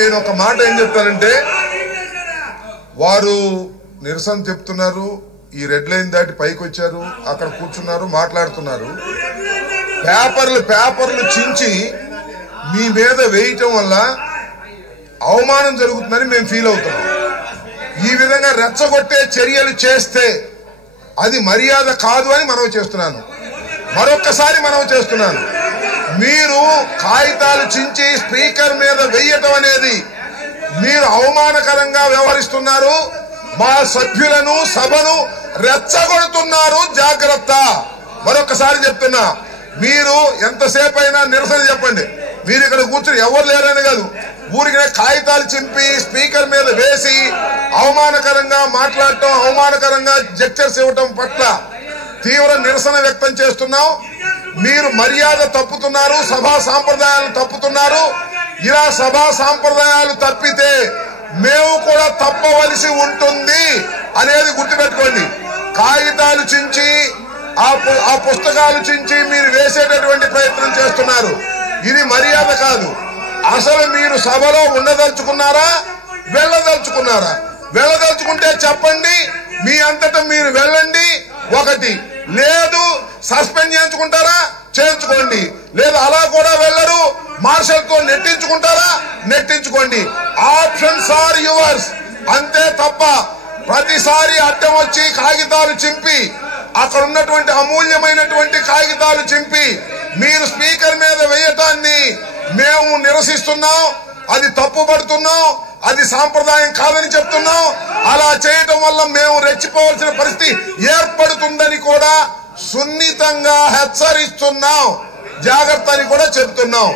నేను ఒక మాట ఏం చెప్తానంటే, వారు నిరసన చెప్తున్నారు, ఈ రెడ్ లైన్ దాటి పైకి వచ్చారు, అక్కడ కూర్చున్నారు, మాట్లాడుతున్నారు. పేపర్లు చించి మీ మీద వేయటం వల్ల అవమానం జరుగుతుందని మేము ఫీల్ అవుతున్నాం. ఈ విధంగా రెచ్చగొట్టే చర్యలు చేస్తే అది మర్యాద కాదు అని మనవి చేస్తున్నాను. మరొక్కసారి మనవి చేస్తున్నాను, మీరు కాగితాలు చించి స్పీకర్ మీద వేయటం అనేది మీరు అవమానకరంగా వ్యవహరిస్తున్నారు. మా సభ్యులను సభను రెచ్చగొడుతున్నారు, జాగ్రత్త. మరొకసారి చెప్తున్నా, మీరు ఎంతసేపు అయినా నిరసన చెప్పండి. మీరు ఇక్కడ కూర్చుని ఎవరు లేరని కాదు, ఊరికి కాగితాలు చింపి స్పీకర్ మీద వేసి అవమానకరంగా మాట్లాడటం, అవమానకరంగా జెక్చర్స్ ఇవ్వటం పట్ల తీవ్ర నిరసన వ్యక్తం చేస్తున్నాం. మీరు మర్యాద తప్పుతున్నారు, సభా సాంప్రదాయాలు తప్పుతున్నారు. ఇలా సభా సాంప్రదాయాలు తప్పితే మేము కూడా తప్పవలసి ఉంటుంది అనేది గుర్తుపెట్టుకోండి. కాగితాలు చించి ఆ పుస్తకాలు చించి మీరు వేసేటటువంటి ప్రయత్నం చేస్తున్నారు. ఇది మర్యాద కాదు. అసలు మీరు సభలో ఉండదలుచుకున్నారా, వెళ్ళదలుచుకున్నారా? వెళ్ళదలుచుకుంటే చెప్పండి, మీ అంతటా మీరు వెళ్ళండి. ఒకటి లేదు, సస్పెండ్ చేయించుకుంటారా చేయించుకోండి, లేదు అలా కూడా వెళ్ళరు, మార్షల్ తో నెట్టించుకుంటారా నెట్టించుకోండి. Options are yours. అంతే తప్ప ప్రతిసారి అడ్డం వచ్చి కాగితాలు చింపి, అక్కడ ఉన్నటువంటి అమూల్యమైనటువంటి కాగితాలు చింపి మీరు స్పీకర్ మీద వేయటాన్ని మేము నిరసిస్తున్నాం. అది తప్పుపడుతున్నాం, అది సాంప్రదాయం కాదని చెప్తున్నాం. అలా చేయటం వల్ల మేము రెచ్చిపోవాల్సిన పరిస్థితి ఏర్పడుతుందని కూడా సున్నితంగా హెచ్చరిస్తున్నాం. జాగ్రత్త అని కూడా చెప్తున్నాం.